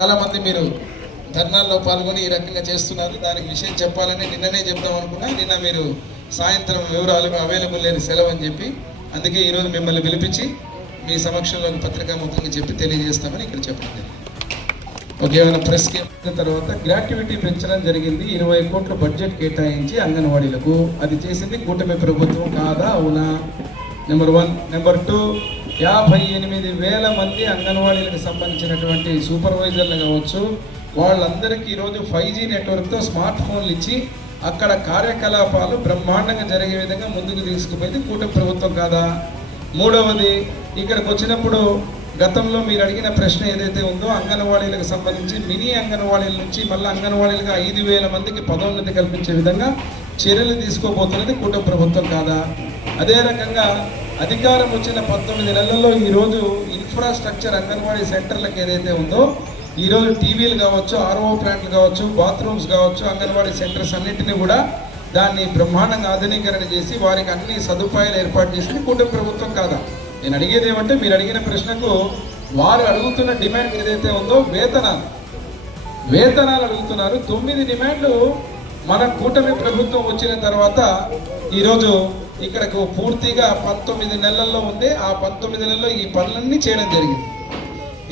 చాలామంది మీరు ధర్నాల్లో పాల్గొని ఈ రకంగా చేస్తున్నారు. దానికి విషయం చెప్పాలని నిన్ననే చెప్దాం అనుకున్నా. నిన్న మీరు సాయంత్రం వివరాలు అవైలబుల్ లేని సెలవు అని చెప్పి, అందుకే ఈరోజు మిమ్మల్ని పిలిపించి మీ సమక్షంలో పత్రికాముఖంగా చెప్పి తెలియజేస్తామని ఇక్కడ చెప్పడం జరిగింది. ఓకే, ఏమైనా ప్రెస్కి అయిన తర్వాత గ్రాట్యుటీ పెంచడం జరిగింది. 20 కోట్ల బడ్జెట్ కేటాయించి అంగన్వాడీలకు. అది చేసింది కూటమి ప్రభుత్వం కాదా అవునా? నెంబర్ 1. నెంబర్ 2, 58,000 మంది అంగన్వాడీలకు సంబంధించినటువంటి సూపర్వైజర్లు కావచ్చు, వాళ్ళందరికీ ఈరోజు 5G నెట్వర్క్తో స్మార్ట్ ఫోన్లు ఇచ్చి అక్కడ కార్యకలాపాలు బ్రహ్మాండంగా జరిగే విధంగా ముందుకు తీసుకుపోయింది కూటమి ప్రభుత్వం కాదా? 3వది, ఇక్కడికి వచ్చినప్పుడు గతంలో మీరు అడిగిన ప్రశ్న ఏదైతే ఉందో అంగన్వాడీలకు సంబంధించి మినీ అంగన్వాడీల నుంచి మళ్ళీ అంగన్వాడీలుగా 5,000 మందికి పదోన్నతి కల్పించే విధంగా చర్యలు తీసుకోబోతున్నది కూటమి ప్రభుత్వం కాదా? అదే రకంగా అధికారం వచ్చిన 19 నెలల్లో ఈరోజు ఇన్ఫ్రాస్ట్రక్చర్ అంగన్వాడీ సెంటర్లకు ఏదైతే ఉందో ఈరోజు టీవీలు కావచ్చు, RO ప్లాంట్లు కావచ్చు, బాత్రూమ్స్ కావచ్చు, అంగన్వాడీ సెంటర్స్ అన్నింటినీ కూడా దాన్ని బ్రహ్మాండంగా ఆధునీకరణ చేసి వారికి అన్ని సదుపాయాలు ఏర్పాటు చేసింది కూటమి ప్రభుత్వం కాదా? నేను అడిగేది ఏమంటే, మీరు అడిగిన ప్రశ్నకు వారు అడుగుతున్న డిమాండ్ ఏదైతే ఉందో వేతనాలు అడుగుతున్నారు. 9 డిమాండ్లు మన కూటమి ప్రభుత్వం వచ్చిన తర్వాత ఈరోజు ఇక్కడకు పూర్తిగా 19 నెలల్లో ఉంది. ఆ 19 నెలల్లో ఈ పనులన్నీ చేయడం జరిగింది.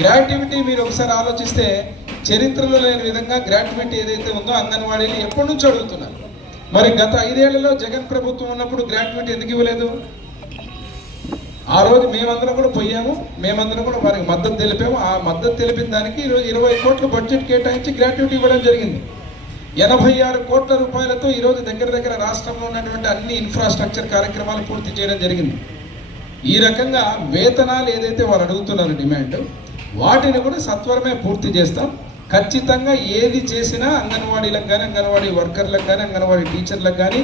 గ్రాట్యుటీ మీరు ఒకసారి ఆలోచిస్తే చరిత్రలో లేని విధంగా గ్రాట్యుటీ ఏదైతే ఉందో అంగన్వాడీలు ఎప్పటి నుంచో అడుగుతున్నారు. మరి గత 5 ఏళ్లలో జగన్ ప్రభుత్వం ఉన్నప్పుడు గ్రాట్యుటీ ఎందుకు ఇవ్వలేదు? ఆ రోజు మేమందరం కూడా పోయాము, మేమందరం కూడా వారికి మద్దతు తెలిపాము. ఆ మద్దతు తెలిపిన దానికి ఈరోజు 20 కోట్ల బడ్జెట్ కేటాయించి గ్రాట్యుటీ ఇవ్వడం జరిగింది. 86 కోట్ల రూపాయలతో ఈరోజు దగ్గర రాష్ట్రంలో ఉన్నటువంటి అన్ని ఇన్ఫ్రాస్ట్రక్చర్ కార్యక్రమాలు పూర్తి చేయడం జరిగింది. ఈ రకంగా వేతనాలు ఏదైతే వారు అడుగుతున్నారు డిమాండ్, వాటిని కూడా సత్వరమే పూర్తి చేస్తాం. ఖచ్చితంగా ఏది చేసినా అంగన్వాడీలకు కానీ, అంగన్వాడీ వర్కర్లకు కానీ, అంగన్వాడీ టీచర్లకు కానీ,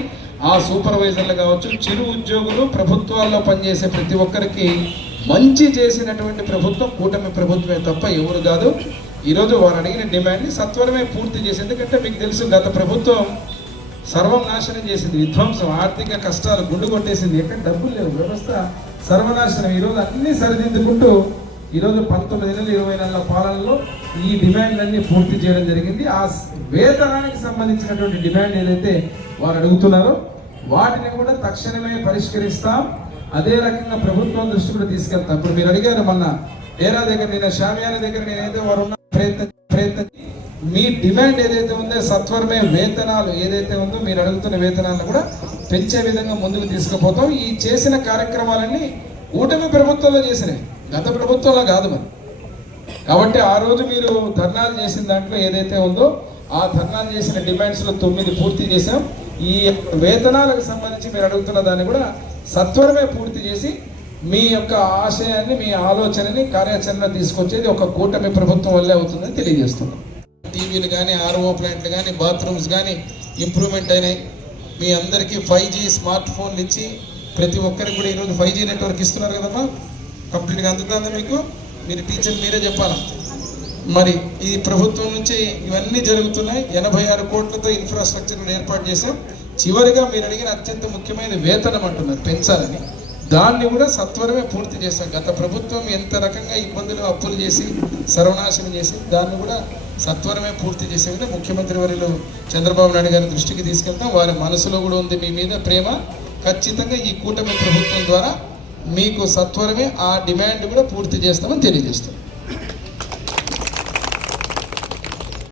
ఆ సూపర్వైజర్లు కావచ్చు, చిరు ఉద్యోగులు, ప్రభుత్వాల్లో పనిచేసే ప్రతి ఒక్కరికి మంచి చేసినటువంటి ప్రభుత్వం కూటమి ప్రభుత్వమే తప్ప ఎవరు కాదు. ఈరోజు వారు అడిగిన డిమాండ్ని సత్వరమే పూర్తి చేసి, ఎందుకంటే మీకు తెలుసు గత ప్రభుత్వం సర్వం నాశనం చేసింది, విధ్వంసం, ఆర్థిక కష్టాలు గుండు కొట్టేసింది, ఎక్కడ డబ్బులు లేవు, వ్యవస్థ సర్వనాశనం. ఈరోజు అన్నీ సరిదిద్దుకుంటూ ఈరోజు 19 నెలలు 20 నెలల పాలనలో ఈ డిమాండ్లన్నీ పూర్తి చేయడం జరిగింది. ఆ వేతనానికి సంబంధించినటువంటి డిమాండ్ ఏదైతే వారు అడుగుతున్నారో వాటిని కూడా తక్షణమే పరిష్కరిస్తాం. అదే రకంగా ప్రభుత్వం దృష్టి కూడా తీసుకెళ్తాం. ఇప్పుడు మీరు అడిగారు మొన్న డేరా దగ్గర, నేను షామియానా దగ్గర నేనైతే వారు ఉన్న ప్రయత్నం మీ డిమాండ్ ఏదైతే ఉందో సత్వరమే వేతనాలు ఏదైతే ఉందో మీరు అడుగుతున్న వేతనాలను కూడా పెంచే విధంగా ముందుకు తీసుకుపోతాం. ఈ చేసిన కార్యక్రమాలన్నీ కూటమి ప్రభుత్వంలో చేసినాయి, గత ప్రభుత్వంలో కాదు మరి. కాబట్టి ఆ రోజు మీరు ధర్నాలు చేసిన దాంట్లో ఏదైతే ఉందో ఆ ధర్నాలు చేసిన డిమాండ్స్లో 9 పూర్తి చేశాం. ఈ వేతనాలకు సంబంధించి మీరు అడుగుతున్న దాన్ని కూడా సత్వరమే పూర్తి చేసి మీ యొక్క ఆశయాన్ని, మీ ఆలోచనని కార్యాచరణ తీసుకొచ్చేది ఒక కూటమి ప్రభుత్వం వల్లే అవుతుందని తెలియజేస్తున్నాం. టీవీలు కానీ, RO ప్లాంట్లు కానీ, బాత్రూమ్స్ కానీ ఇంప్రూవ్మెంట్ అయినాయి. మీ అందరికీ 5G స్మార్ట్ ఫోన్లు ఇచ్చి ప్రతి ఒక్కరికి కూడా ఈరోజు 5G నెట్వర్క్ ఇస్తున్నారు కదమ్మా. కంప్లీట్గా అందుతుందా మీకు? మీరు టీచర్ మీరే చెప్పాలా. మరి ఈ ప్రభుత్వం నుంచి ఇవన్నీ జరుగుతున్నాయి. 86 కోట్లతో ఇన్ఫ్రాస్ట్రక్చర్ ఏర్పాటు చేశాం. చివరిగా మీరు అడిగిన అత్యంత ముఖ్యమైన వేతనం అంటున్నారు పెంచాలని, దాన్ని కూడా సత్వరమే పూర్తి చేశాం. గత ప్రభుత్వం ఎంత రకంగా ఇబ్బందులు అప్పులు చేసి సర్వనాశనం చేసి దాన్ని కూడా సత్వరమే పూర్తి చేసే విధంగా ముఖ్యమంత్రి వర్యులు చంద్రబాబు నాయుడు గారి దృష్టికి తీసుకెళ్తాం. వారి మనసులో కూడా ఉంది మీ మీద ప్రేమ. ఖచ్చితంగా ఈ కూటమి ప్రభుత్వం ద్వారా మీకు సత్వరమే ఆ డిమాండ్ కూడా పూర్తి చేస్తామని తెలియజేస్తాం.